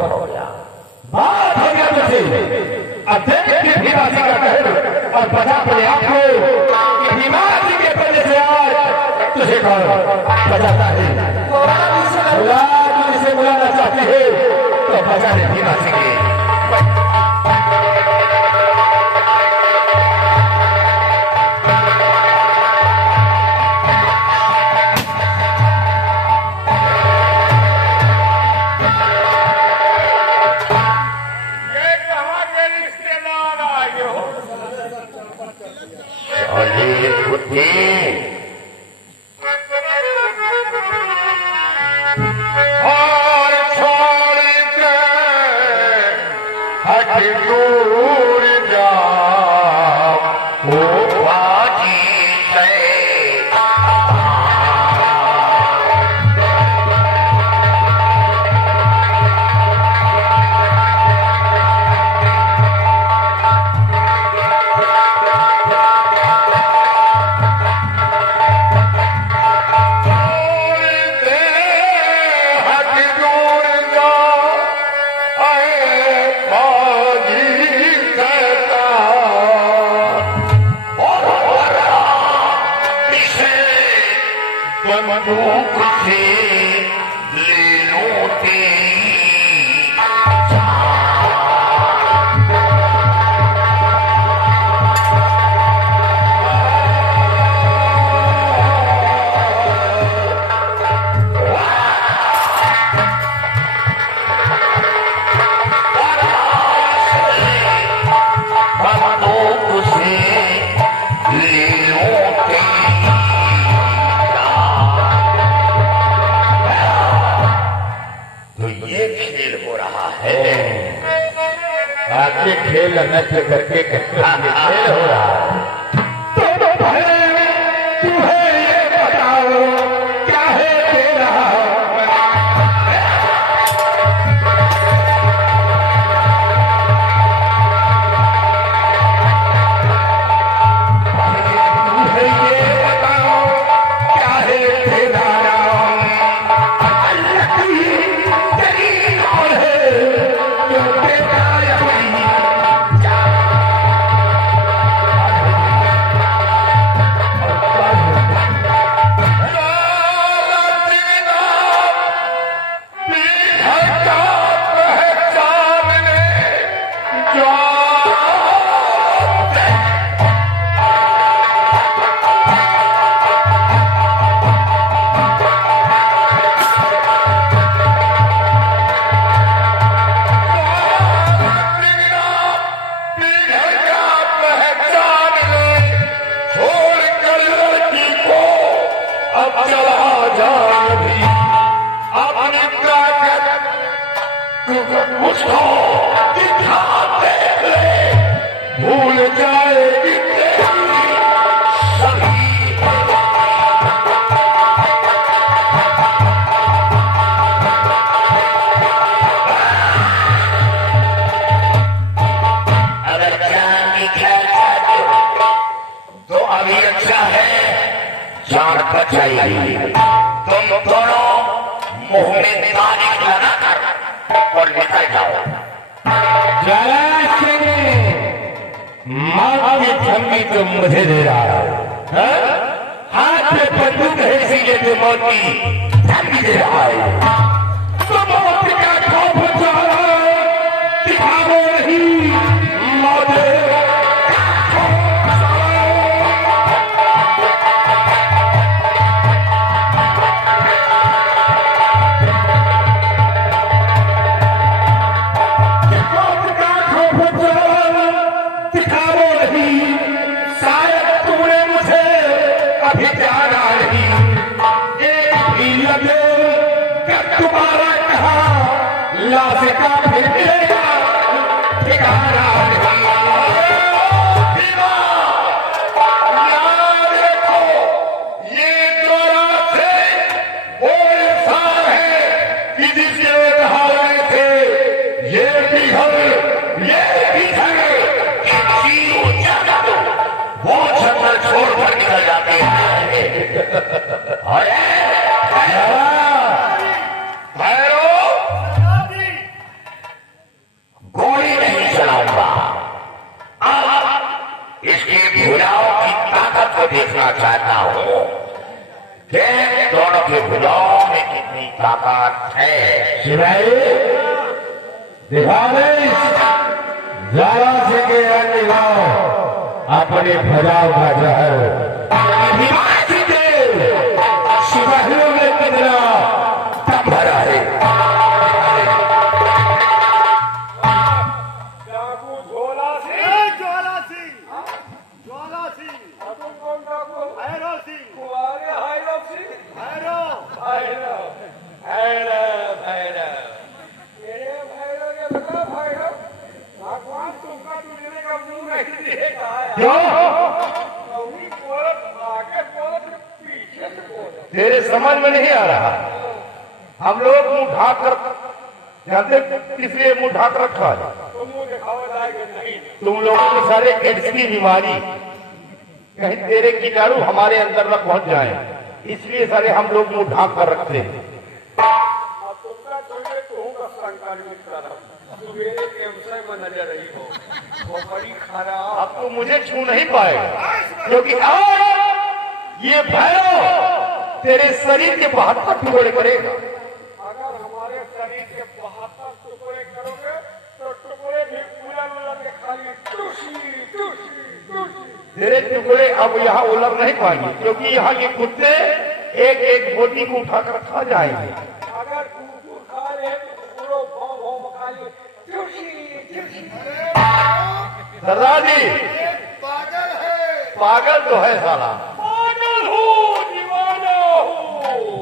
बहुत हो गया, बात हो गया तुझे। अब देख के भीमा जी का कहना और बता अपने आप को कि भीमा जी के पल्ले से आज तुझे कौन बचाता है। तुझे बुलाना चाहती है तो बचा ले भीमा जी के। और छोड़ के हट दूर जाओ ओ बाजी से। बंदूक से ले लो तेरी बंदूक से ले लो आपके खेल नष्ट करके खेल हो रहा है। तुम्हें ये बताओ क्या है तेरा उसको दिखाते हुए भूल जाएगी सभी। अगर जान की ख्याल चाहते हो तो अभी अच्छा है, जान बचाइए। तुम दोनों मुंह में तारीख लगाकर और निकल जाओ। मौत की धमकी तो मुझे दे रहा है, हाथ में बंदूक है इसीलिए तो मौत की धमकी दे रहा है। तो मौत का खौफ दिखाओ नहीं, मौत तुम्हारा कहा लाश का फिर मिलेगा ठिकाना देखो ये चौराहे वो इंसान है कि जिसके धारे थे ये भी है वो जंगल छोड़कर निकल जाते हैं। चाहता हूँ कि दोनों की भुजाओं में कितनी ताकत है। शिवाजी दिखा दे जरा से के दिखाओ अपने भजाओं का जहर। हिमाचल के सिपाहियों में कितना दम भरा है। तेरे समझ में नहीं आ रहा। हम लोग मुंह ढाक कर जानते किसलिए मुंह ढाक रखा है? तुम लोगों के सारे एड्स की बीमारी कहीं तेरे कीटाणु हमारे अंदर न पहुंच जाए, इसलिए सारे हम लोग मुंह ढाक कर रखते हैं। अब तो मुझे छू नहीं पाएगा, क्योंकि आज ये भैरव तेरे शरीर के 72 टुकड़े करेगा। अगर हमारे शरीर के 72 टुकड़े करोगे तो टुकड़े भी पूरा उलट के खाली टूसी टूसी टूसी। तेरे टुकड़े अब यहाँ उलट नहीं पाएंगे, क्योंकि यहाँ के कुत्ते एक एक बोटी को उठाकर खा जाएंगे। अगर कुकुर खा रहे तो पूरा भौं भौं खाली टूसी टूसी। सरदार जी पागल है। पागल तो है साला। पागल हूँ, दीवाना हूँ।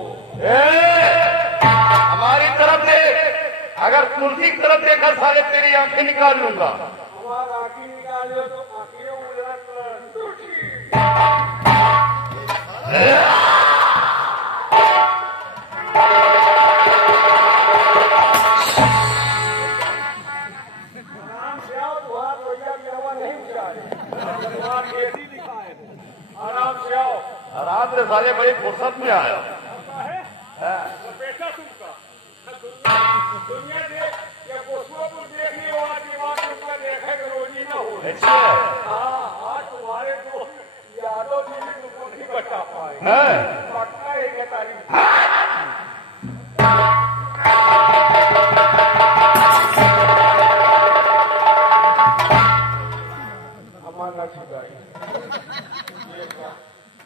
हमारी तरफ देख, अगर तुलसी की तरफ देखा साले तेरी आंखें निकाल लूंगा। हमारा आँखें निकाल लो तो आँखें उलट टूसी। आराम से आओ, तुम्हारा कोई भी हवा नहीं उठाए। तुम्हारा खेती दिखाए। आराम से आओ। रात में साले बड़ी फुर्सत में आया। बेटा तुमका दुनिया देख या पुष्पोपुर देखने वाला दिमाग तुमका देखे कि रोजी न हो। अच्छा हाँ, तुम्हारे दो यादव जी भी तुमको नहीं बता पाए। है? पक्का एक तारीख। हमारा छिपाई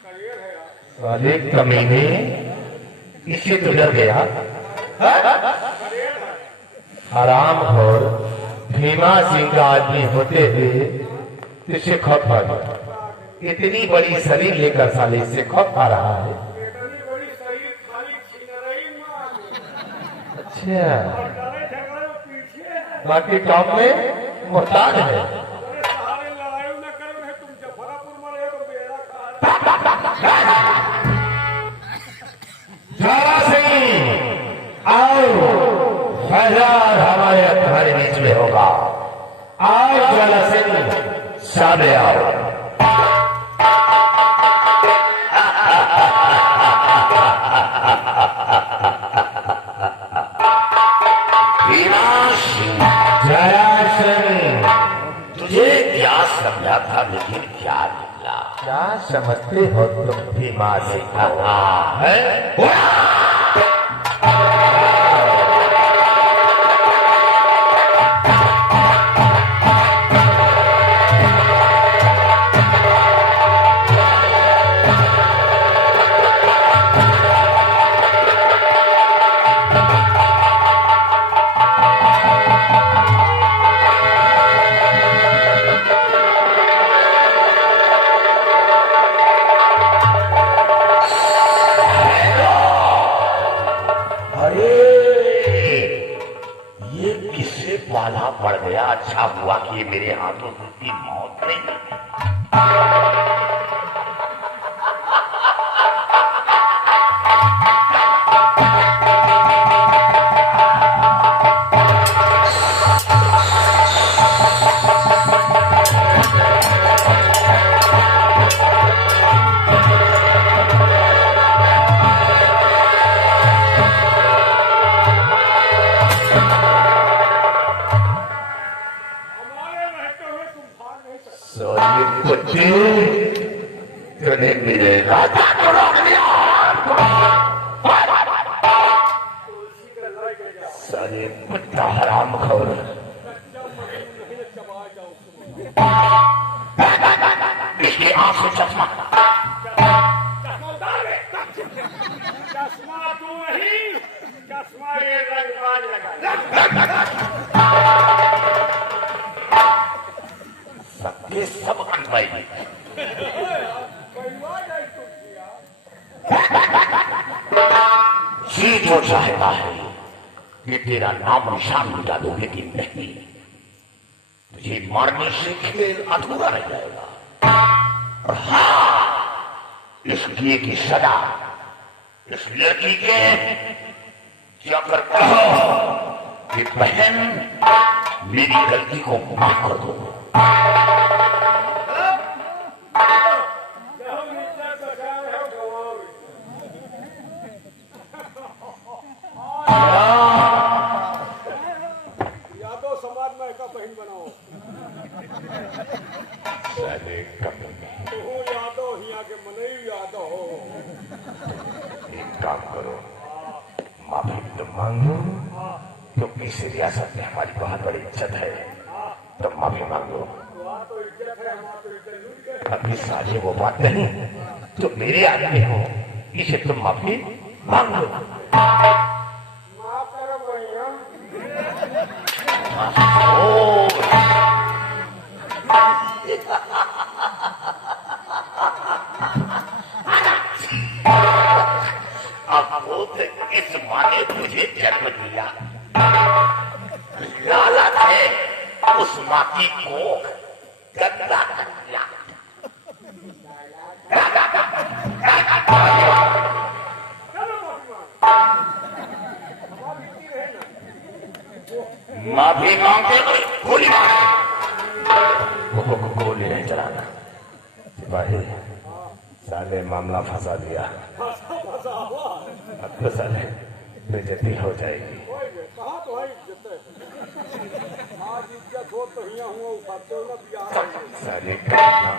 करियर है यार। साले कमीने इससे तो डर गया। हराम और भीमा सिंह का आदमी होते हुए इससे खौफ आ गया। इतनी बड़ी शरीर लेकर साले इससे खौफ आ रहा है। इतनी बड़ी शरीर खाली छिनरई मार। अच्छा लड़ाई झगड़े में पीछे है। बाकी काम में मोहताज है। अरे सहारे लड़ाई न करो नहीं, तुम जफरापुर में रहे तो बेड़ा खा। ज्वाला सिंह आओ, फैजाद हमारे तुम्हारे बीच में होगा। आओ ज्वाला सिंह, सामने आओ। ज्वाला सिंह, तुझे क्या समझा था लेकिन क्या निकला? क्या समझते हो तुम भीमा सिंह? है पाला पड़ गया। अच्छा हुआ कि ये मेरे हाथों से उसकी मौत नहीं हुई। हमारे रहते हुए तुम भाग नहीं सकते। सोनी कुत्ते तूने मेरे राजा को रोक लिया। तुलसी का लग गया सारे कुत्ता हराम खोर। नहीं चबा जाओ इसके आंख से चश्मा। चश्मा तू वही चश्मा ये रंगबाज लगा सबके सब अनवाई परिवार जाए तू किया जी जो चाहता है कि तेरा नाम निशान मिटा दो, लेकिन नहीं, तुझे मारने से खेल अधूरा रह जाएगा। और हाँ, इस किए की सजा इस लड़की के जाकर कहो कि बहन मेरी गलती को माफ कर दो। जब इज्जत बचाए हो गवाओगे यादव समाज में का बहन बनाओ साले कमीने, तू यादव हिया के मनई यादव हो एक काम करो, माफी तो मांगो, क्योंकि इस रियासत में हमारी बहुत बड़ी इज्जत है, तो माफी मांगो। वहाँ तो इज्जत है हमारा तो इज्जत लूट गए अभी साले वो बात नहीं, तो मेरे आदमी हो, इसे तुम माफी मांगो। माफ करो भैया ओ, अब वो इस माँ ने तुझे जन्म दिया, लालच है उस माँ की कोख गंदा कर दिया। चलो माफी माफी मांग हमारी इतनी रहे ना मांगते गोली मार, गोली नहीं चलाना। भाई साले मामला फंसा दिया, फंसा फंसा हुआ अब तो साले बेइज्जती हो जाएगी। कहा तो है इज्जत है आज इज्जत हो तो हिया हुआ उठाते हो ना बिहार साले करना।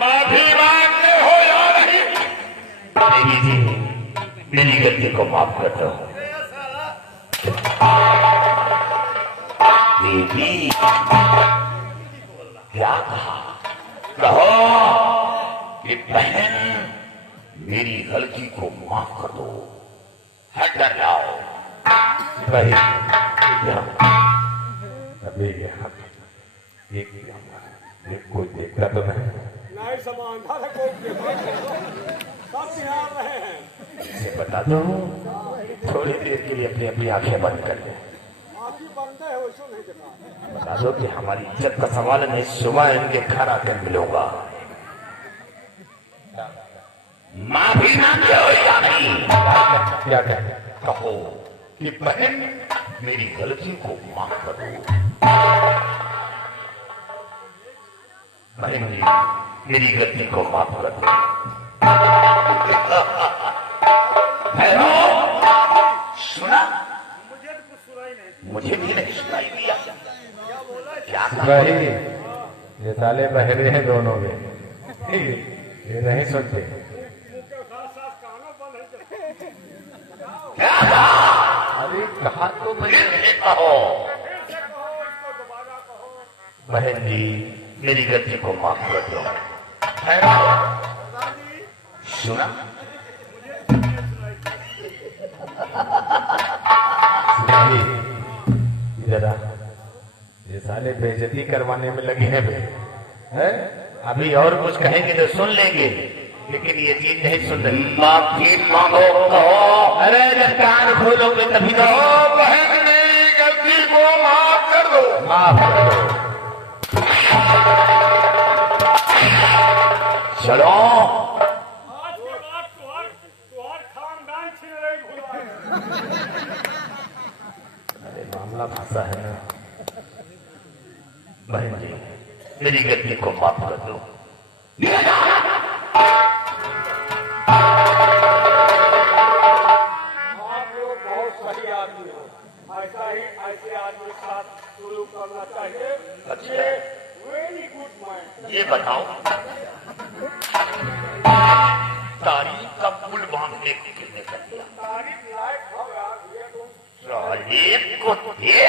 माफी मांगते हो या नहीं? देवी जी, मेरी गलती को माफ कर दो। देवी क्या कहा? कहो कि बहन मेरी गलती को माफ कर दो, हट कर जाओ। भाई अभी ये कोई देखता तो नहीं, नहीं समान था कोई देखो सब बिहार रहे हैं इसे बता दो थोड़ी देर के लिए अपनी अपनी आंखें बंद कर ले। आखिर बंदे हो इसको नहीं देखा बता दो कि हमारी इज्जत का सवाल नहीं, सुबह इनके घर आकर मिलूंगा। माफी मांगते हो या नहीं? क्या कहते? कहो कि बहन मेरी गलती को माफ कर दो। बहन जी मेरी गलती को माफ कर दो। हेलो, सुना? मुझे तो कुछ सुनाई नहीं मुझे भी नहीं सुनाई दिया। क्या बोला क्या कहा? वही ये साले बहरे हैं दोनों में, ये नहीं सुनते। मुंह के साथ साथ कानों बंद है क्या कहा? अरे कहा तो फिर से कहो। फिर से कहो इसको दोबारा कहो बहन जी मेरी गलती को माफ कर दो। दादी सुना? नहीं, जरा ये साले बेइज्जती करवाने में लगे हैं बे, हैं? अभी और कुछ कहेंगे तो सुन लेंगे, लेकिन ये चीज नहीं सुन रही। माफी मांगो कहो। अरे जब कान खोलोगे तभी तो बहन मेरी गलती को माफ कर दो। माफ कर दो। चलो आज के बाद तुहार खानदान छीन रही भुला अरे मामला फंसा है ना। बहन जी मेरी गलती को माफ कर दो। आप लोग बहुत सही आदमी हो ऐसा ही ऐसे आदमी के साथ शुरू करना चाहिए ये वेरी गुड मैन। ये बताओ तारीख का पुल बांधने को किसने कर दिया? तारीफ लायक हो यार ये तो। सालिब कुत्ते,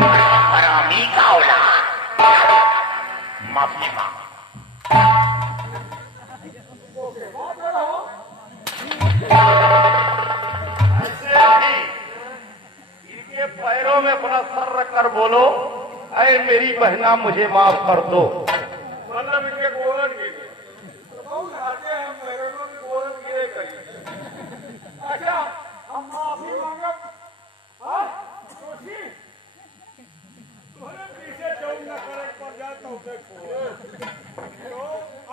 हरामी का औलाद, माफी मांग। ओके बात करो। ऐसे नहीं, इनके पैरों में अपना सर रख कर बोलो, अरे मेरी बहना मुझे माफ कर दो। मतलब इनके गोलन गिरे तो बहुत आते हैं पैरों की गोलन गिरे कहीं। अच्छा हम माफी मांगब। हाँ सोची तुम्हारे पीछे जाऊँ न करे पर जा तो देखो तो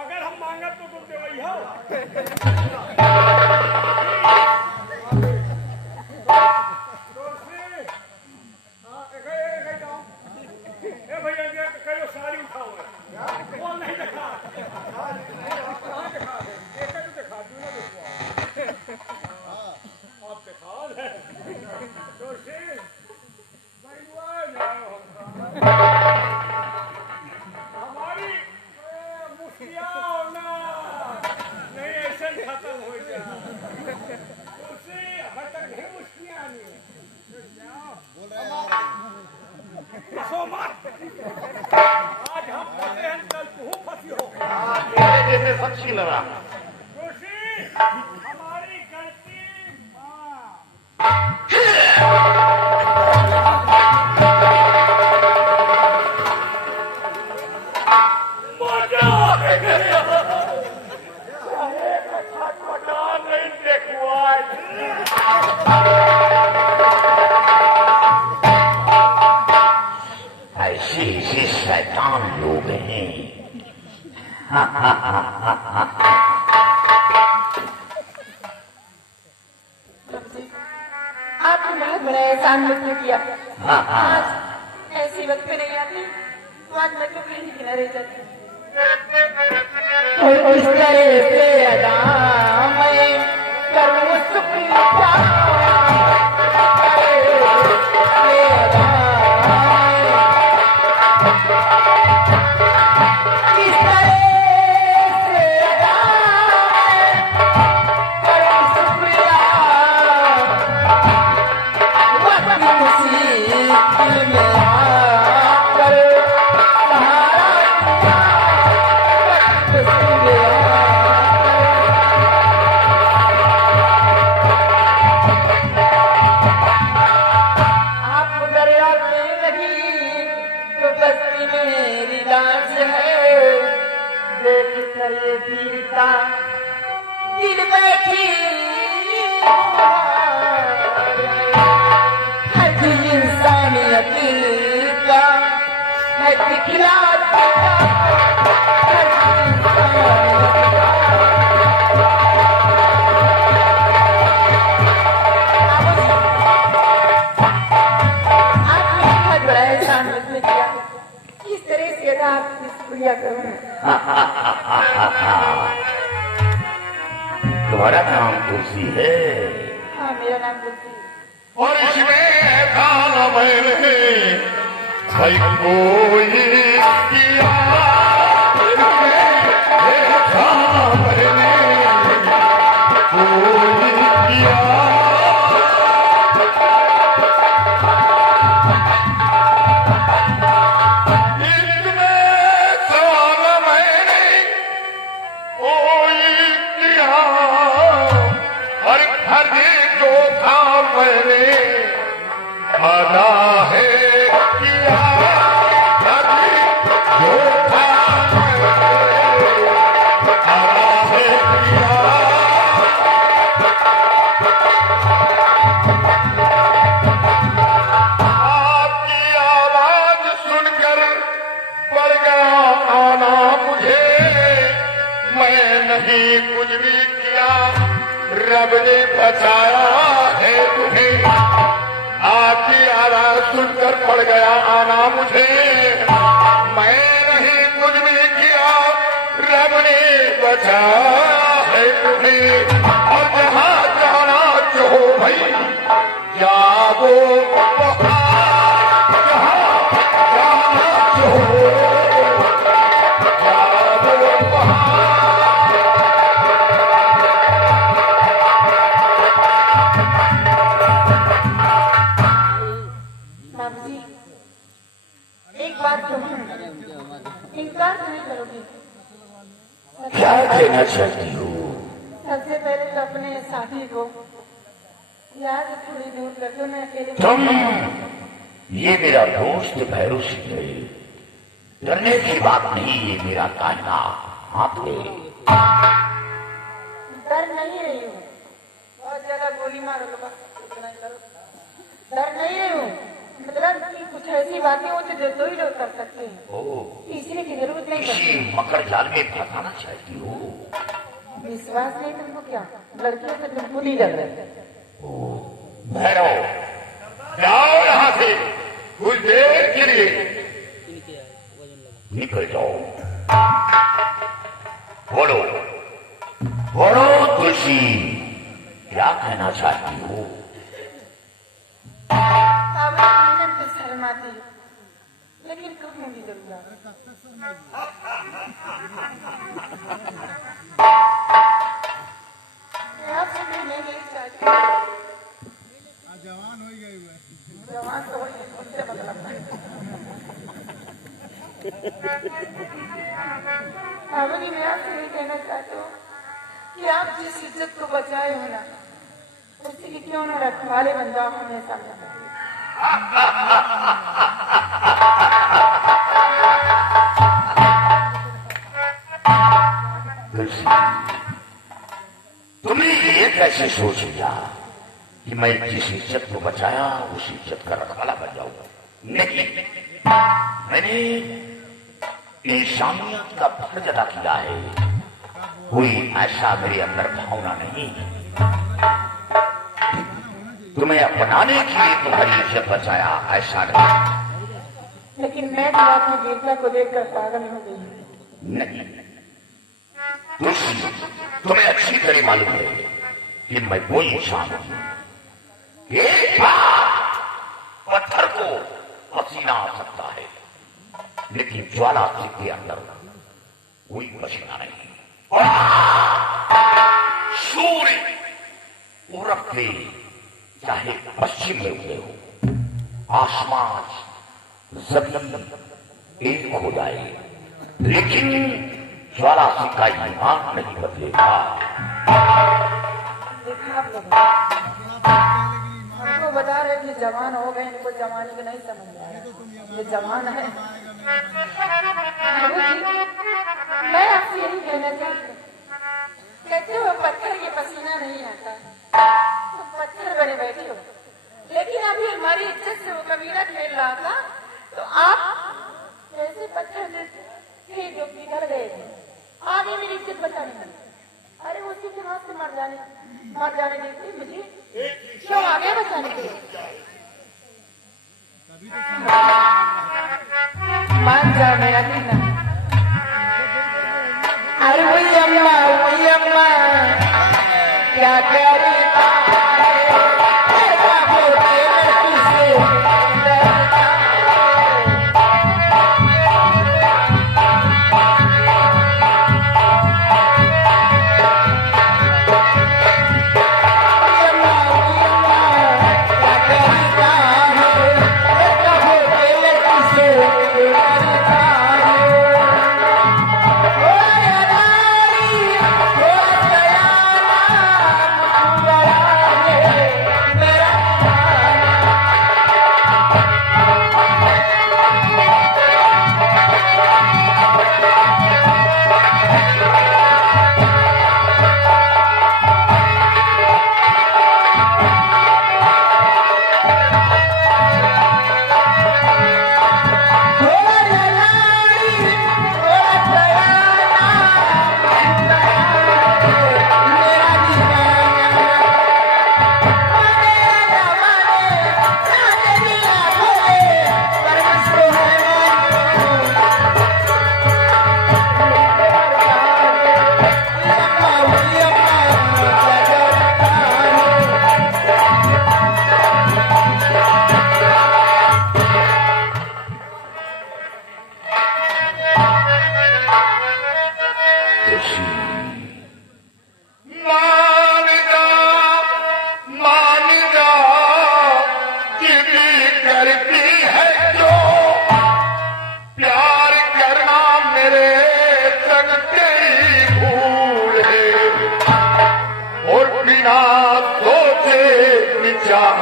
अगर हम मांगब तो तुम देवई हो। साड़ी उठाओ वो नहीं देखा कहाँ देखा एक तो दिखा दूँ ना देखो आप दिखा ले जोशी हमारी मुस्कियाँ ना नहीं ऐसे खत्म हो जाए जोशी हर तक नहीं मुस्कियाँ नहीं आज हम फंसे हैं कल तू फंसी हो। मेरे जैसे सच्ची लगा। जोशी हमारी गलती मां। नहीं देखो ऐसे ऐसे शैतान लोग हैं। आपने बहुत बड़ा एहसान मुझे किया। आज ऐसी वक्त पे नहीं आती तो आज मैं तो कहीं किनारे जाती। इस तरह से अदा मैं करूँ शुक्रिया दिल बैठी हर दिल इंसानियत का है दिखलाता हर दिल इंसानियत आपने बहुत बड़ा एहसान मुझे किया। किस तरह से अदा आपकी शुक्रिया करूँ। तुम्हारा नाम तुलसी है? हाँ मेरा नाम तुलसी है। और इसमें खाना मैंने भाई कोई किया, खाना मैंने कोई किया। कुछ भी किया रब ने बचाया है तुम्हें। आपकी आवाज सुनकर पड़ गया आना मुझे। मैं नहीं कुछ भी किया रब ने बचाया है तुम्हें। और जहाँ जाना चाहो भाई जाओ, जहाँ जाना चाहो एक बात कहूँ, इनकार तो नहीं करोगी? क्या कहना चाहती हो? सबसे पहले तो अपने साथी को याद थोड़ी दूर कर दो, मैं अकेले तुम ये मेरा दोस्त भैरव सिंह है, डरने की बात नहीं, ये मेरा कान्हा हाथ है। डर नहीं रही हूँ, बहुत ज्यादा गोली मारो लो बस, इतना ही करो। डर नहीं रही हूँ, मतलब कि कुछ ऐसी बातें होती जो दो ही लोग कर सकते हैं, तीसरे की जरूरत नहीं किसी पड़ती। मकर जाल में फंसाना चाहती हो? विश्वास नहीं तुमको? क्या लड़कियों से बिल्कुल ही डर रहे? भैरव, जाओ यहाँ से कुछ देर के लिए। निकल जाओ। बोलो बोलो तुलसी, क्या कहना चाहती हो? तो शर्म आती है, लेकिन कहूँगी जरूर। आपसे मिलने नहीं चाहती। जवान तो वही उससे मतलब नहीं। अभी मैं आपसे ये कहना चाहती हूँ कि आप जिस इज्जत को बचाए हो ना, उसी की क्यों ना रखवाले बन जाओ हमेशा में। तुलसी, तुमने ये कैसे सोच लिया कि मैं जिस इज्जत को बचाया उस इज्जत का रखवाला बन जाऊंगा? नहीं, मैंने इंसानियत का फर्ज अदा किया है। कोई ऐसा मेरे अंदर भावना नहीं। तुम्हें अपनाने के लिए तुम्हारी इज्जत बचाया, ऐसा नहीं। लेकिन मैं तो अपनी वीरता को देखकर पागल हो गई। नहीं तुलसी, तुम्हें अच्छी तरह मालूम है कि मैं वो इंसान हूं। एक बार पत्थर को पसीना आ सकता है, लेकिन ज्वाला के अंदर कोई पसीना नहीं। सूर्य पूरब पे चाहे पश्चिम में उगे हो, आसमान जमीन एक हो जाए, लेकिन ज्वाला का ईमान नहीं बदलेगा। हमको बता रहे कि जवान हो गए, इनको जवानी को नहीं समझ में आया। ये जवान है। मैं आपसे यही कहना चाहती हूँ, कहते हो पत्थर के पसीना नहीं आता, तो पत्थर बने बैठे हो, लेकिन अभी हमारी इज्जत से वो कबीरा खेल रहा था, तो आप ऐसे पत्थर थे जो पिघल गए थे, आगे मेरी इज्जत बचाने में। अरे उसी के हाथ से मर जाने देते मुझे, क्यों आगे बचाने के लिए? मान जाओ मेरा दीना। अरे वही अम्मा क्या करी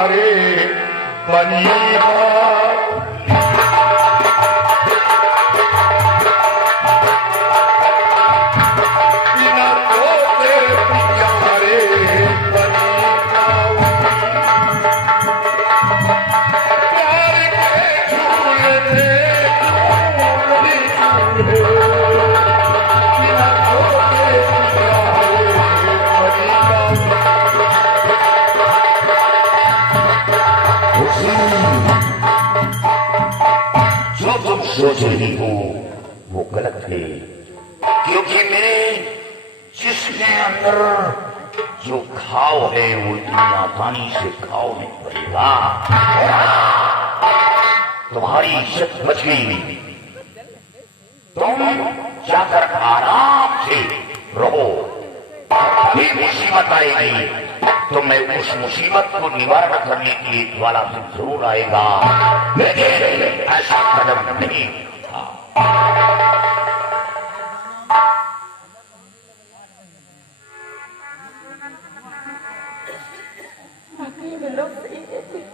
रे बनिया बिना तोते प्यारे बनिया प्यार के झूले थे झूले झूले बिना तोते प्यारे जो तुम सोच रही हो वो गलत है, क्योंकि मेरे जिसके अंदर जो घाव है वो इतनी आसानी से घाव नहीं पड़ेगा। तुम्हारी इज्जत बच गई, तुम जाकर आराम से रहो। अभी मुसीबत आएगी तो मैं उस मुसीबत को निवारण करने के लिए वाला तुम जरूर आएगा, लेकिन ऐसा कदम नहीं उठा। वाकई में लोग सही कहते हैं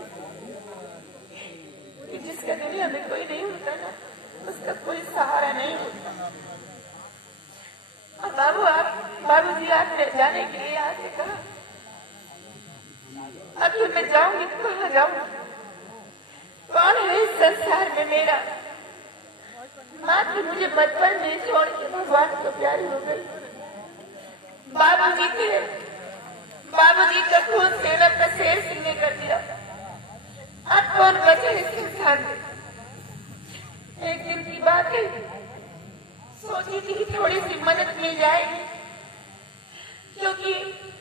कि जिसका दुनिया में कोई नहीं होता ना, उसका कोई सहारा नहीं होता। और बाबूजी आपने जाने के लिए आके कहा, अभी मैं जाऊंगी तो कहाँ जाऊंगी? कौन है इस संसार में मेरा? माँ तो मुझे बचपन में छोड़ के भगवान को प्यारी हो गई। बाबूजी थे, बाबूजी का खून सेना का शेर सिंह ने कर दिया। अब कौन बचे इस संसार में? एक दिन की बात है, सोची थी कि थोड़ी सी मदद मिल जाएगी, क्योंकि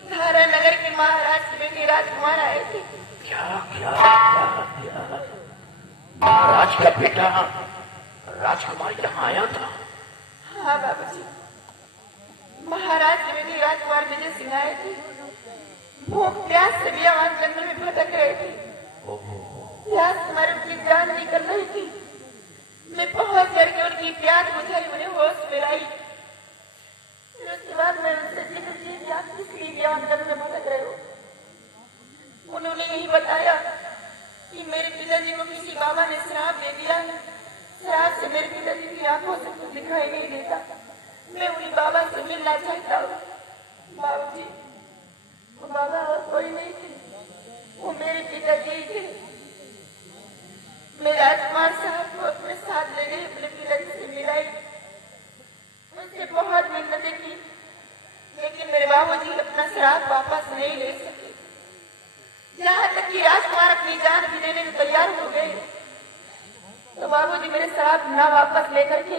धारा नगर के महाराज के बेटे राजकुमार आए थे। क्या महाराज का बेटा राजकुमार यहाँ आया था? हाँ बाबूजी, महाराज के बेटे राजकुमार विजय सिंह आए थे। भूख प्यास से बियावान जंगल में भटक रहे थे। प्यास हमारे उनकी जान निकल रही थी। मैं पहुंच करके उनकी प्यास बुझाई, उन्हें होश में लाई। उसके बाद मैं उनसे जिक्र की कि आप किस लिए बियावान जंगल में भटक रहे हो। उन्होंने यही बताया कि मेरे पिताजी को किसी बाबा ने श्राप दे दिया। श्राप से मेरे पिताजी की आंखों से कुछ दिखाई नहीं देता। मैं उन्हीं बाबा से मिलना चाहता हूँ। बाबूजी, वो बाबा और कोई नहीं थे, वो मेरे पिताजी ही थे। मैं राजकुमार साहब को अपने साथ ले गई, अपने पिताजी से मिलाई, उनसे बहुत मिन्नतें की, लेकिन मेरे बाबूजी अपना श्राप वापस नहीं ले सके। यहाँ तक कि राजकुमार अपनी जान भी देने में तैयार हो गए। तो बाबूजी मेरे श्राप ना वापस लेकर के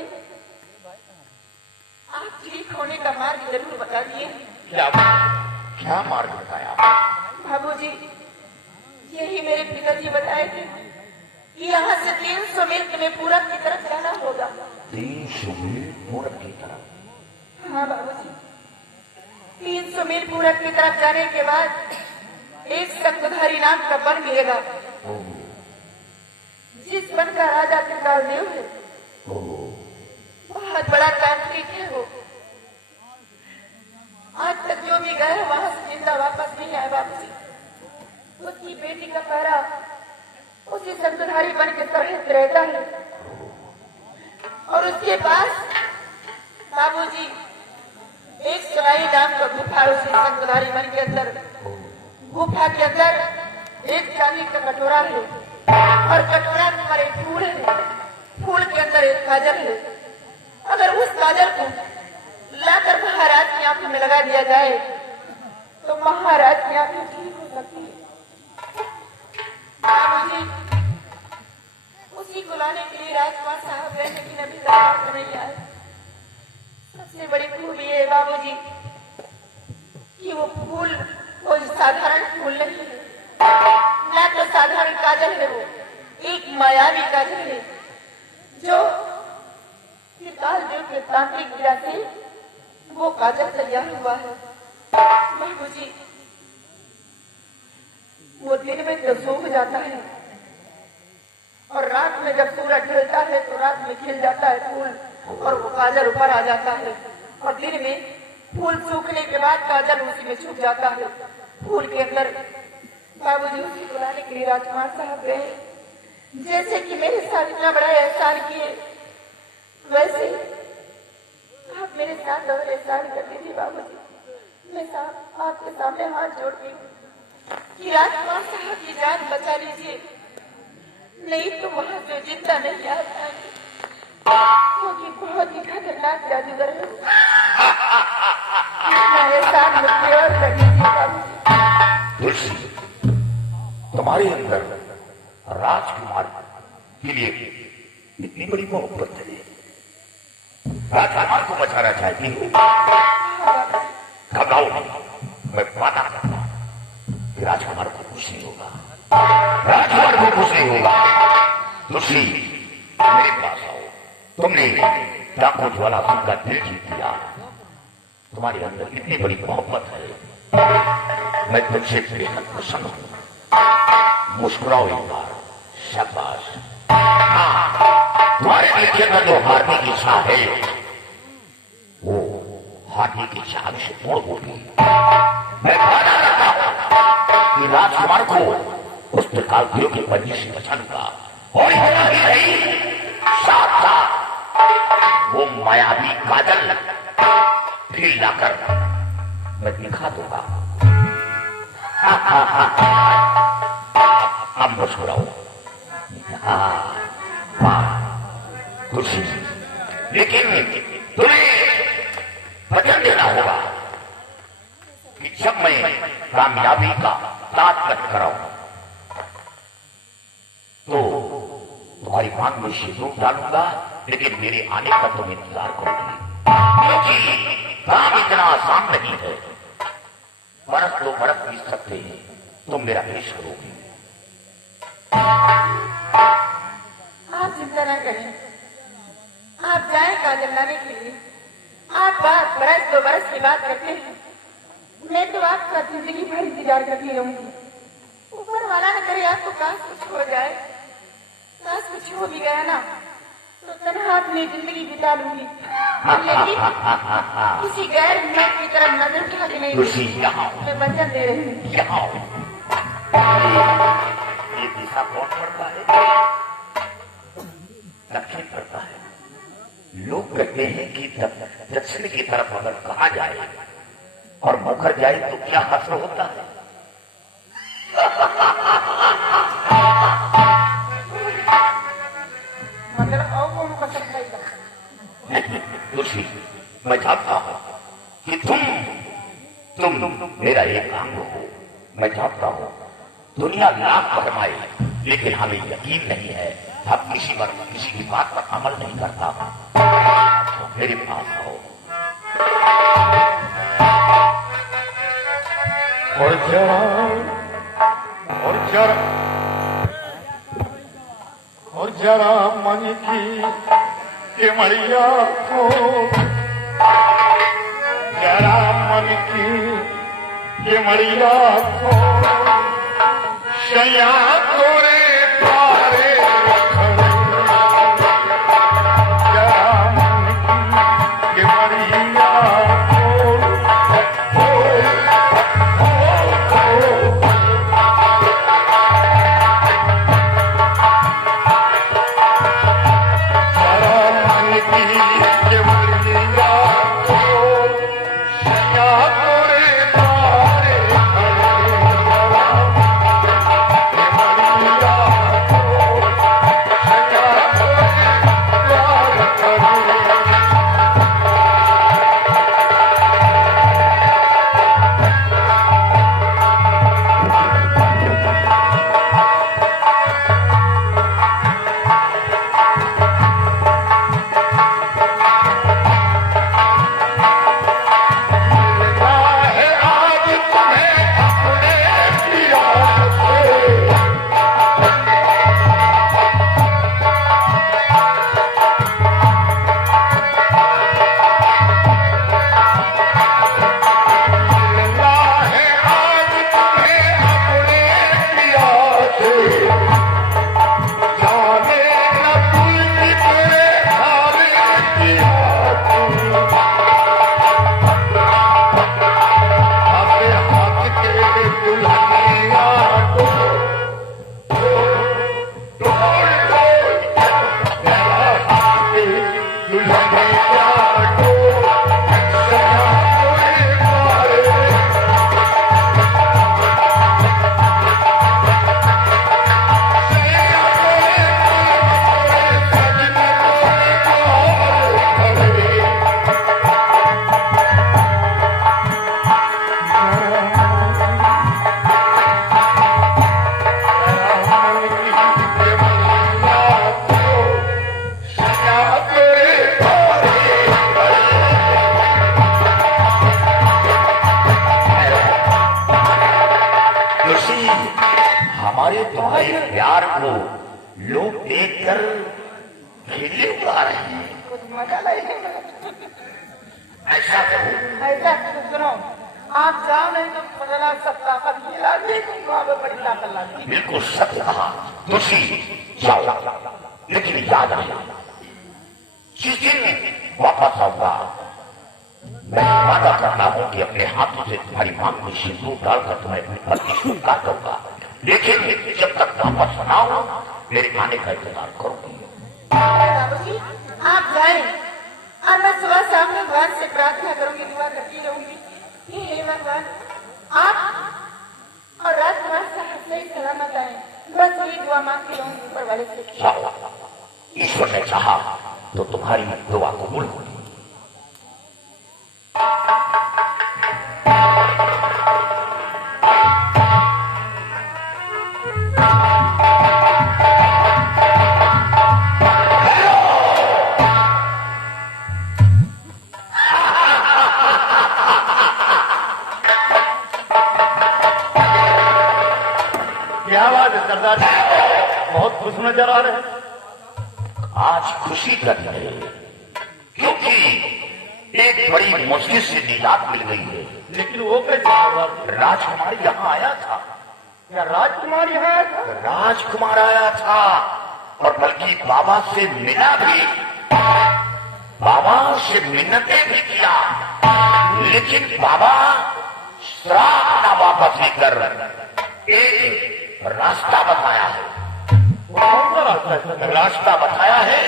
आप ठीक होने का मार्ग जरूर बता दिए। क्या मार्ग बताया? बाबूजी, यही मेरे पिताजी बताए थे कि यहाँ से 300 मील में पूरब की तरफ जाना होगा। 300 मील पूरब की तरफ? हाँ बाबूजी, 300 मील पूरब की तरफ जाने के बाद एक शंखधारी नाम का वन मिलेगा। जिस वन का राजा त्रिकालदेव है, बहुत बड़ा तांत्रिक है वो। आज तक जो भी गए वहां से जिंदा वापस नहीं आया बाबूजी। उसकी बेटी का पहरा उसी शंखधारी वन के तहत रहता है, और उसके पास बाबूजी एक सराई नाम का गुफा है। उसी शंखधारी वन के अंदर, गुफा के अंदर एक चांदी का कटोरा है, और कटोरा के ऊपर एक फूल है, फूल के अंदर एक काजल है। अगर उस काजल को लाकर महाराज की आंखों में लगा दिया जाए तो महाराज की आंखें ठीक हो सकती है। बाबूजी, उसी को लाने के लिए राजकुमार साहब गए, लेकिन अभी तक नहीं आए। सबसे बड़ी खूबी है बाबूजी कि वो फूल कोई साधारण फूल नहीं है, ना तो साधारण काजल है, वो एक मायावी काजल है जो त्रिकालदेव के तांत्रिक विद्या से वो काजल तैयार हुआ है। बाबूजी, वो दिन में तो सूख जाता है, और रात में जब सूरज ढलता है तो रात में खिल जाता है फूल, और वो काजल ऊपर आ जाता है। और दिन में फूल सूखने के बाद काजल उसी में छुप जाता है। फूल के अंदर बाबूजी उसे बुलाने के लिए राजकुमार साहब गए। जैसे कि मेरे साथ इतना बड़ा एहसान किए, वैसे आप मेरे साथ और एहसान कर दीजिए बाबूजी। मैं साहब आपके सामने हाथ जोड़ती हूँ कि राजकुमार साहब की जान बचा लीजिए, नहीं तो वहां से जिंदा नहीं आ पाएंगे, क्योंकि बहुत ही खतरनाक जादूगर है। एहसान मुझे और कर दीजिए बाबूजी। तुलसी, तुम्हारे अंदर राजकुमार के लिए इतनी बड़ी मोहब्बत है, राजकुमार को बचाना चाहती हो। घबराओ नहीं, मैं वादा करता हूं कि राजकुमार को कुछ नहीं होगा, राजकुमार को कुछ नहीं होगा। तुलसी, मेरे पास आओ। तुमने डाकू ज्वाला सिंह का दिल जीत लिया, तुम्हारे अंदर इतनी बड़ी मोहब्बत है, मैं तुमसे बेहद प्रसन्न हूं। मुस्कुराओ एक बार, शाबाश। हाँ, तुम्हारे दिल के अंदर जो हारने की इच्छा है, वो हारने की इच्छा से पूर्ण होगी। मैं वादा करता हूं कि राजकुमार को उस त्रिकालदेव के बंदी से बचा लूंगा, और इतना ही नहीं, साथ साथ वो मायावी काजल फिर लाकर मैं दिखा दूंगा। अब मुस्कुराओ। खुशी, लेकिन तुम्हें वचन देना होगा कि जब मैं कामयाबी का दांत कराऊं तो तुम्हारी मांग में सिंदूर डालूंगा, लेकिन मेरे आने का तुम इंतजार करोगी, क्योंकि काम इतना आसान नहीं है। बरस दो बरस बीत सकते हैं, तुम मेरा पेश करोगी। आप चिंता न करें, आप जाए काजल लाने के लिए। आप बात बरस 2 बरस की बात करते हैं, मैं तो आपका जिंदगी भर इंतजार करती रहूंगी। ऊपर वाला न करे आपको काश कुछ हो जाए, काश कुछ हो भी गया ना तो तन्हा अपनी जिंदगी बिता लूंगी, लेकिन किसी गैर मर्द की तरफ नजर उठा के नहीं, मैं वचन दे रही हूँ। ये दिशा कौन पड़ता है? दक्षिण पड़ता है। लोग कहते हैं कि दक्षिण की तरफ अगर कहा जाए और मुखर जाए तो क्या असर होता है? तुलसी, मैं जानता हूं कि तुम मेरा एक अंग हो। मैं जानता हूं दुनिया लाख फरमाए, लेकिन हमें यकीन नहीं है, हम किसी की बात पर अमल नहीं करता। तो मेरे पास आओ। और जरा मन की केवड़िया को, जरा मन की केवड़िया को, शया तोरे पारे रखो। जरा मन की केवड़िया खिल्ली उड़ा रहे हैं। कुछ मजा लगे ऐसा करो, ऐसा सुनो, आप जाओ नहीं तो पगला सब ताकत मिला देखूंगा, बड़ी ताकत लगी। बिल्कुल सत्य कहा तुलसी, जाओ, लेकिन याद रहे जिस दिन वापस आऊंगा मैं वादा करता हूं कि अपने हाथों से तुम्हारी मांग में सिंदूर डालकर तुम्हें अपनी पत्नी स्वीकार दूंगा, लेकिन जब तक वापस न आओ मेरे आने का इंतजार करूंगी। बाबूजी आप जाएं और मैं सुबह शाम में भगवान से प्रार्थना करूंगी, दुआ करती रहूंगी। हे भगवान आप और राजकुमार साहब सही सलामत आए, बस यही दुआ मांगती रहूंगी ऊपर वाले से। ईश्वर ने चाहा तो तुम्हारी दुआ कबूल होगी। क्या बात है सरदार जी, बहुत खुश नजर आ रहे हैं। आज खुशी का दिन है क्योंकि एक बड़ी मुश्किल से निजात मिल गई है। लेकिन वो कैसे? राजकुमार यहाँ आया था। क्या राजकुमार यहाँ आया था? राजकुमार आया था और बल्कि बाबा से मिला भी, बाबा से मिन्नतें भी किया, लेकिन बाबा श्राप ना वापस लेकर एक रास्ता बताया है। वो कौन सा रास्ता है? रास्ता बताया है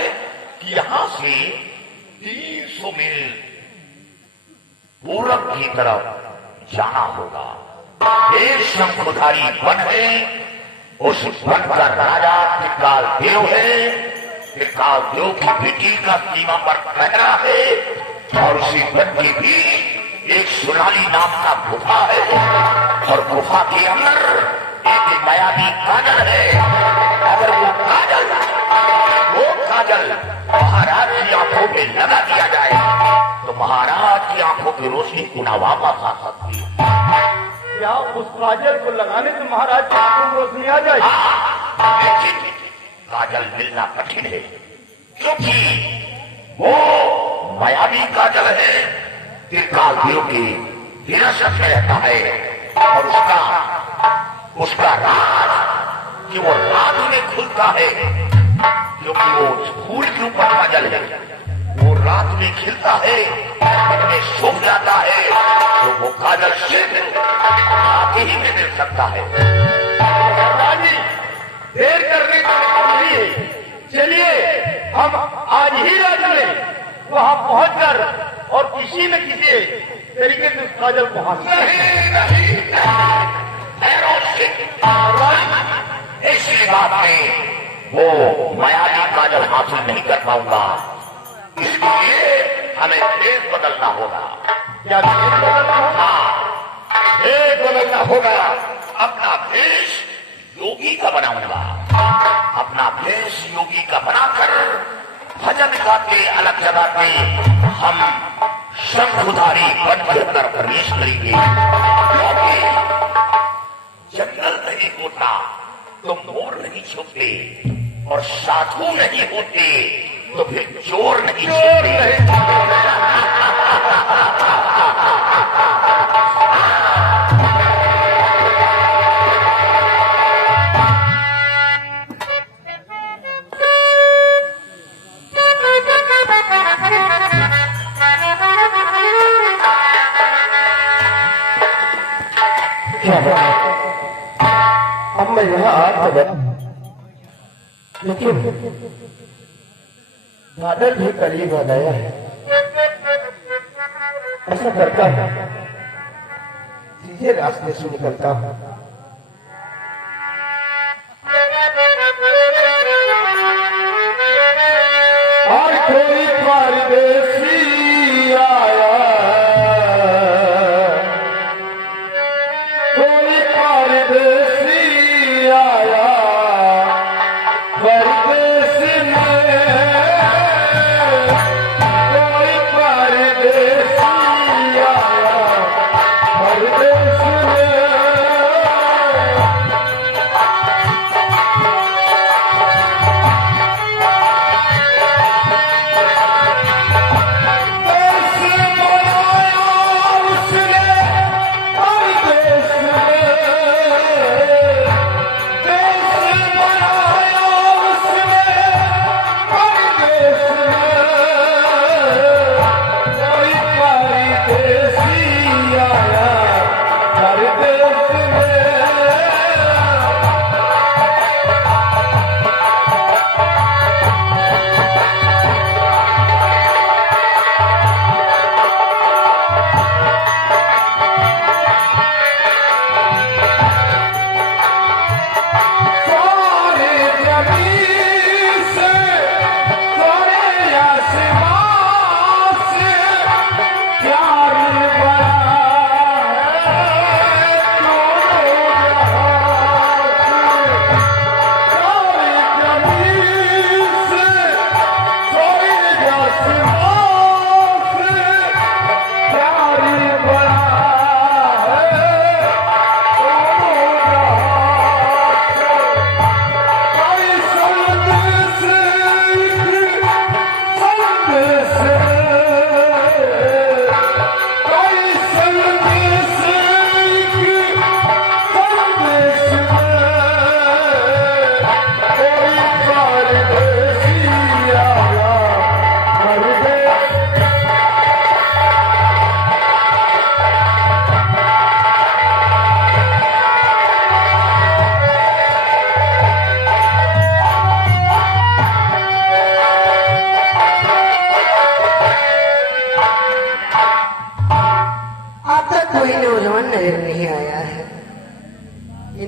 कि यहाँ से 300 मील पूरब की तरफ जाना होगा। एक शंखुधारी वन है, उस वन का राजा त्रिकाल देव है। त्रिकाल देव की बेटी का सीमा पर पहरा है और उसी वन की भी एक सुनाली नाम का गुफा है और गुफा के अंदर एक मायावी काजल है। अगर वो काजल महाराज की आंखों में लगा दिया जाए तो महाराज की आंखों की रोशनी पुनः वापस आ सकती है। क्या उस काजल को लगाने से महाराज की आंखों में रोशनी आ जाएगी? लेकिन काजल मिलना कठिन है क्योंकि वो मायावी काजल है, त्रिकाल देव के विरासत में रहता है और उसका राज कि वो रात में खुलता है क्योंकि वो फूल के ऊपर काजल है, वो रात में खिलता है, दिन में सूख जाता है, तो वो काजल सिर्फ रात ही में मिल सकता है। राजी देर करने का नहीं है, चलिए हम आज ही रात में वहाँ पहुँचकर और किसी न किसी तरीके से उस काजल को हासिल इसी बात में वो मायावी काजल हासिल नहीं कर पाऊंगा, इसलिए हमें देश बदलना होगा। क्या देश बदलना होगा? हाँ, देश बदलना होगा। अपना देश योगी का बनाऊंगा, अपना देश योगी का बनाकर भजन गाते अलग जगह पे हम शंखुधारी वन के अंदर प्रवेश करेंगे। क्योंकि जंगल नहीं होता तो मोर नहीं छुपते और साधु नहीं होते तो फिर चोर नहीं छुपते। अब मैं यहाँ आ गया, लेकिन बादल भी करीब आ गया है। ऐसा करता हूँ, सीधे रास्ते से निकलता हूँ। और कोई परदेसी आया, कोई परदेसी आया परदेस में, कोई परदेसी आया परदेस में।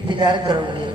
इंतजार करूंगी।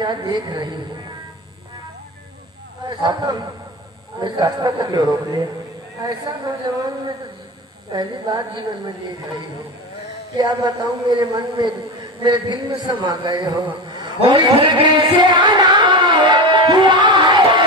क्या देख रही हो? ऐसा रास्ता का क्यों रोक लिया? ऐसा नौजवान में तो पहली बार जीवन में देख रही हो। क्या बताऊं, मेरे मन में, मेरे दिल में समा गए हो। से आना हुआ है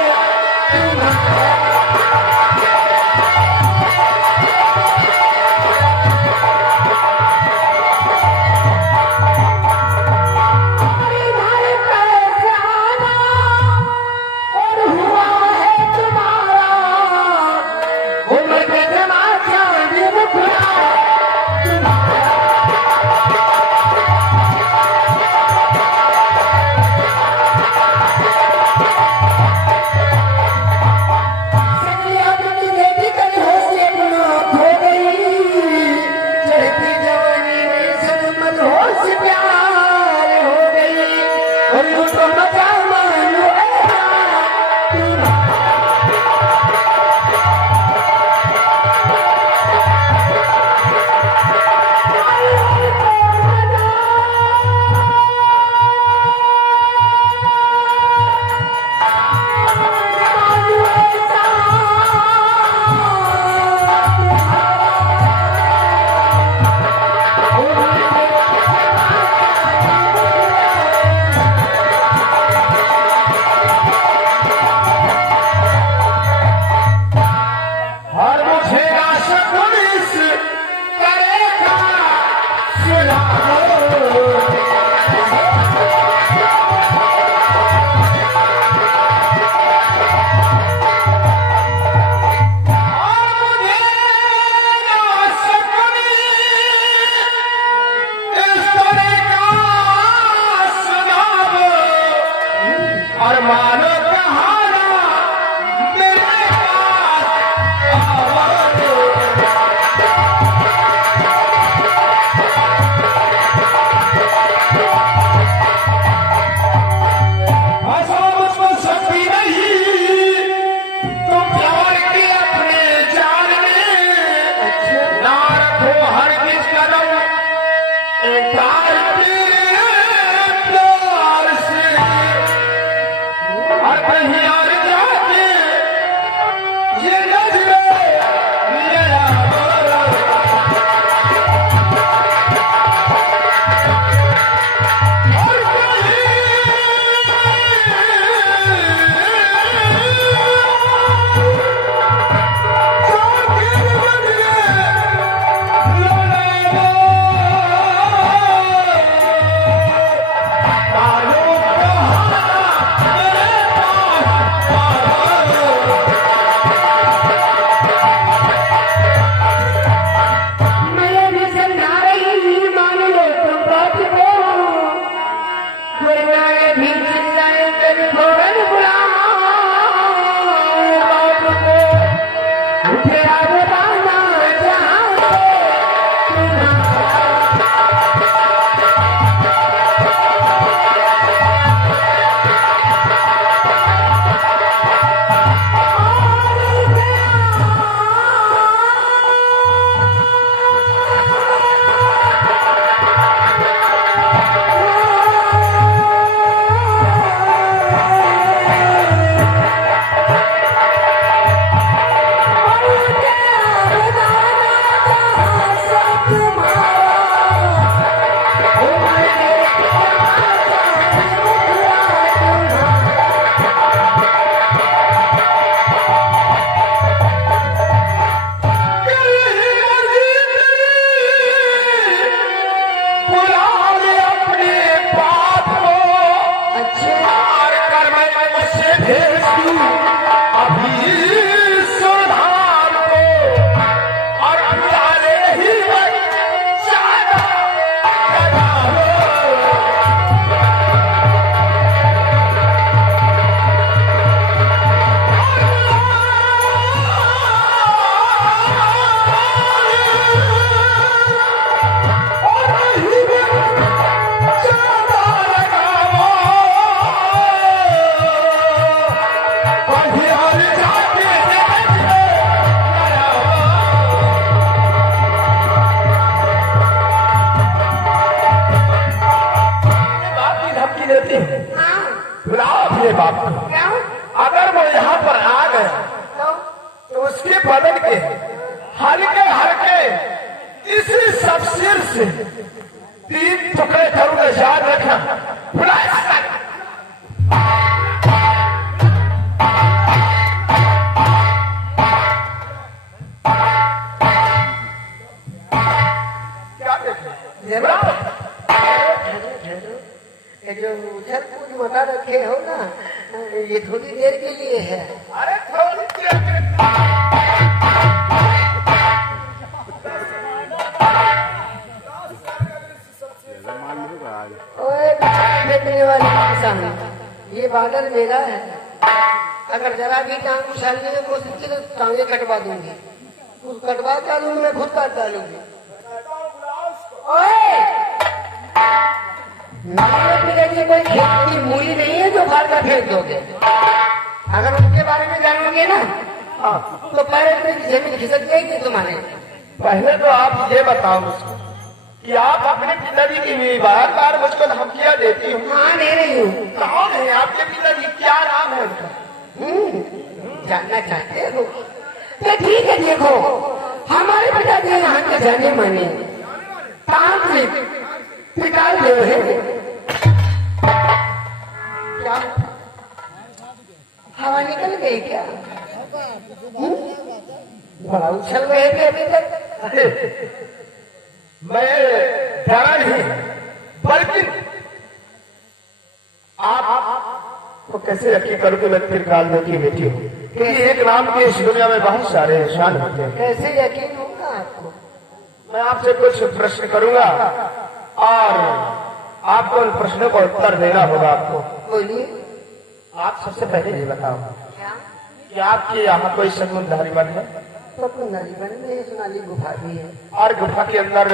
भेज दूं अभी सुधार को और प्यारे ही बचाना बाप को। क्यों? अगर वो यहाँ पर आ गया तो उसके बदन के हल्के हल्के इसी शमशीर से 3 टुकड़े करूंगा, याद रखना। क्या देखें? ये जो उछल कूद मचा रखे हो ना, ये थोड़ी देर के लिए है। अरे थोड़ी देर के ओए फेंकने वाली इंसान, ये बादल मेरा है। अगर जरा भी टांग उछालने की कोशिश की तो टांगे कटवा दूंगी। कुछ कटवा डालूंगी, मैं खुद काट डालूंगी। ओए, मेरे कोई खेत की मूली नहीं है जो फाड़ कर फेंक दोगे। अगर उसके बारे में जानोगे ना तो पैर में जमीन खिसक जाएगी तुम्हारे। पहले तो आप ये बताओ मुझको कि आप अपने पिताजी की बार मुझको धमकियां देती हो। हाँ, दे रही हूँ। कौन है आपके पिताजी? क्या नाम है उनका? जानना चाहते हो तो ठीक है, देखो हमारे पिताजी यहाँ के जाने माने तांत्रिक पिटाल देव है। क्या हवा निकल गई क्या? बड़ा उछल रहे थे अभी तक। मैं डरा नहीं, बल्कि आप तो कैसे यकीन करो कि मैं त्रिकाल में की बेटी हूँ? क्योंकि एक नाम की इस दुनिया में बहुत सारे इंसान होते हैं। कैसे यकीन होगा आपको? मैं आपसे कुछ प्रश्न करूंगा और आपको उन प्रश्नों का उत्तर देना होगा। आपको बोलिए। आप सबसे पहले ये बताओ क्या? कि आपके यहाँ कोई समुद्री वन है? तो नाली बन में सोनाली गुफा भी है, और गुफा के अंदर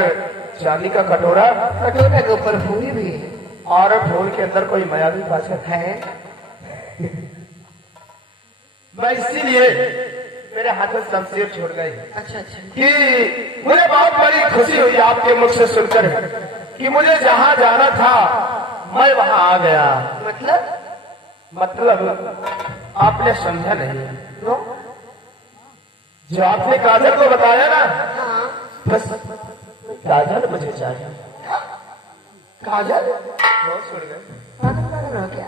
चांदी का कटोरा, कटोरे के ऊपर फूल भी है, और फूल के अंदर कोई मायावी पाचक है। मैं इसीलिए मेरे हाथ में शमशीर छोड़ गई अच्छा अच्छा। कि मुझे बहुत बड़ी खुशी हुई आपके मुख से सुनकर कि मुझे जहाँ जाना था मैं वहाँ आ गया। मतलब आपने समझा नहीं। तो जो आपने काजल को बताया ना, हाँ, बस काजल मुझे चाहिए। काजल बहुत सुन गए। पागल हो क्या?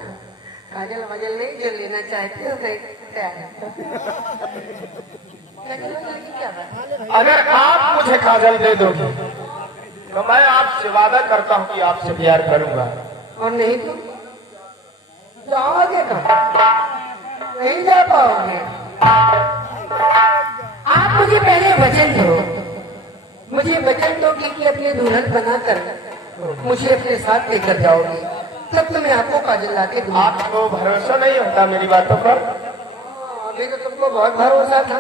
काजल वजल नहीं जो लेना चाहते हो नहीं? क्या है? काजल वजल की क्या बात? अगर आप मुझे काजल दे दोगे तो मैं आपसे वादा करता हूँ कि आपसे प्यार करूंगा। और नहीं तो जाओगे कहाँ? नहीं जा पाओगे। आप मुझे पहले वचन दो, मुझे वचन दो कि अपने दुल्हन बनाकर मुझे अपने साथ लेकर जाओगे, तब तो मैं आपको काजल ला के दूंगा। आपको भरोसा नहीं होता मेरी बातों पर? अभी तो तुमको बहुत भरोसा था।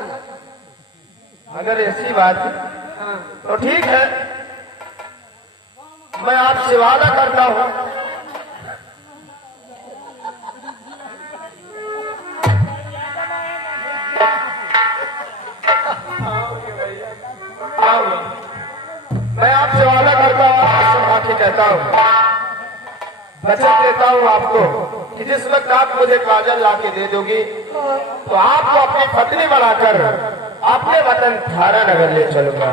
अगर ऐसी बात है हाँ, तो ठीक है, मैं आपसे वादा करता हूँ मैं आपसे वादा करता हूँ, आपसे कहता हूँ, वचन देता हूँ आपको कि जिस वक्त आप मुझे काजल ला के दे दोगी तो आपको अपनी पत्नी बनाकर अपने वतन थारा नगर ले चलूंगा।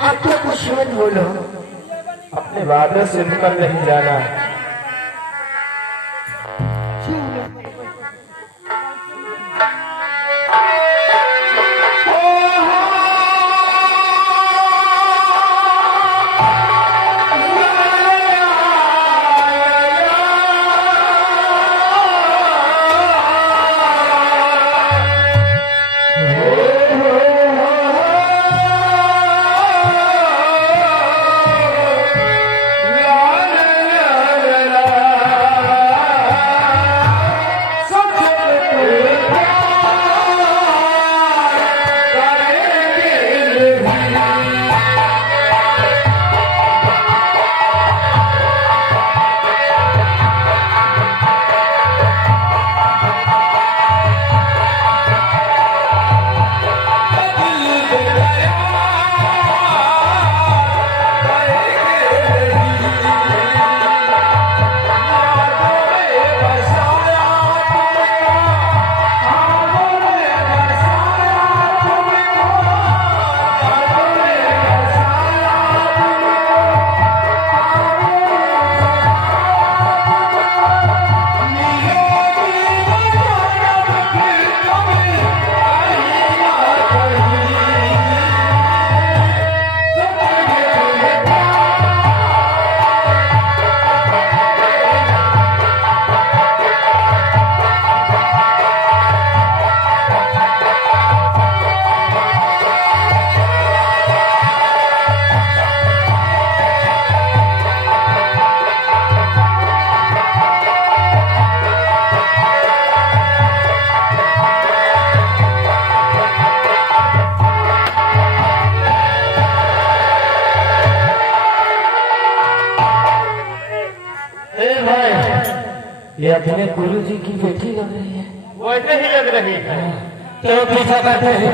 आप तो कुछ मत बोलो। अपने वादे से निकल नहीं जाना। ये अपने गुरु जी की बेटी लग रही है। वैसे ही लग रही है। चलो पीछे बैठे हैं।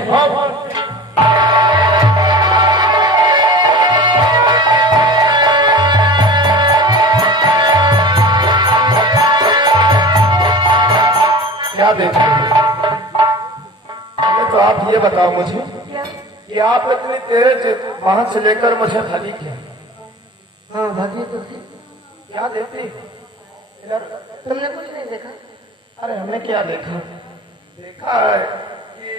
क्या देख रहे हैं? तो आप ये बताओ मुझे कि आप इतनी तेज वहां से लेकर मुझे भली क्या? हाँ भाभी तो थी। क्या देखती? इधर तुमने कुछ नहीं देखा? अरे हमने क्या देखा? देखा है कि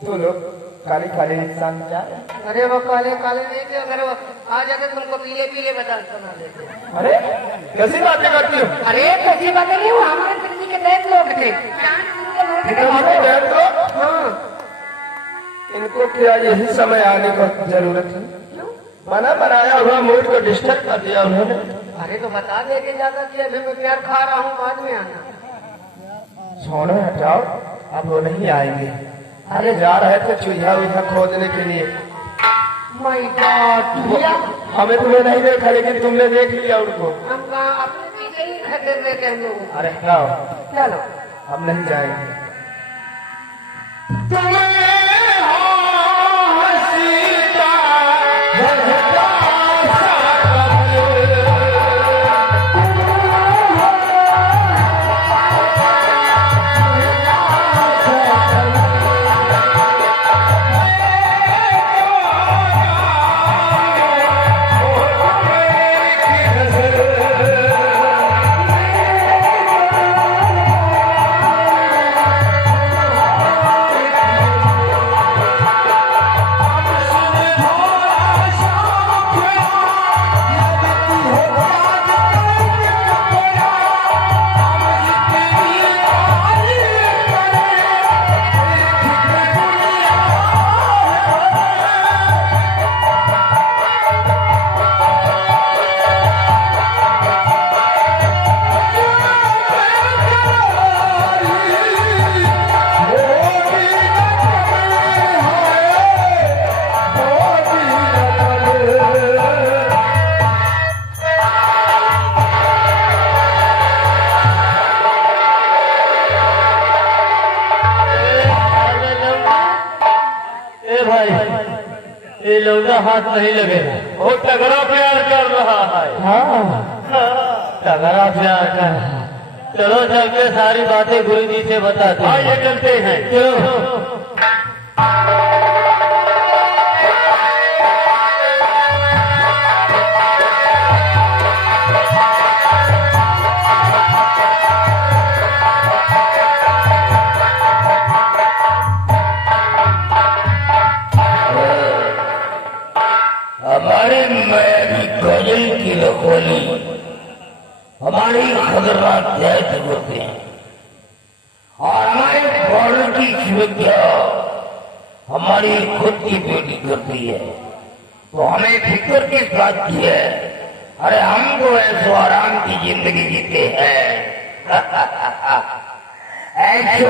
दो लोग काली काली रिक्शा में जा रहे हैं। अरे वो काले काले नहीं थे, अगर वो आ जाते तुमको पीले पीले बना देते। अरे कैसी बातें करती हो? अरे कैसी बातें नहीं, वो हमारे दिल्ली के दैत लोग थे। हमारे बहन को हाँ। इनको क्या यही समय आने का जरूरत है? बना बनाया हुआ मूड को डिस्टर्ब कर दिया उन्होंने। अरे तो बता दे के ज्यादा कि अभी मैं प्यार खा रहा हूँ, बाद में आना। छोड़ो हटाओ, अब वो नहीं आएंगे। अरे जा रहे थे चूल्हा वूल्हा खोदने के लिए। माय गॉड भैया, हमें तुम्हें नहीं देखा लेकिन तुमने देख लिया उनको। हम कहाँ अपने पीछे ही खदेड़ देते हम लोगों को। अरे जाओ, चलो हम नहीं जाएंगे। ये लौटा हाथ नहीं लगेगा। वो तगड़ा प्यार कर रहा है। हाँ तगड़ा प्यार कर। चलो चल के सारी बातें गुरु जी से बताते हैं। आइए चलते हैं। चलो। हमारे मैरी गजल की रखोली हमारी खतरनाक दैत होते हैं और हमारे बॉर्डर की सुरक्षा हमारी खुद की बेटी करती है, तो हमें फिक्र किस बात की है? अरे हम तो ऐसो आराम की जिंदगी जीते हैं। ऐसो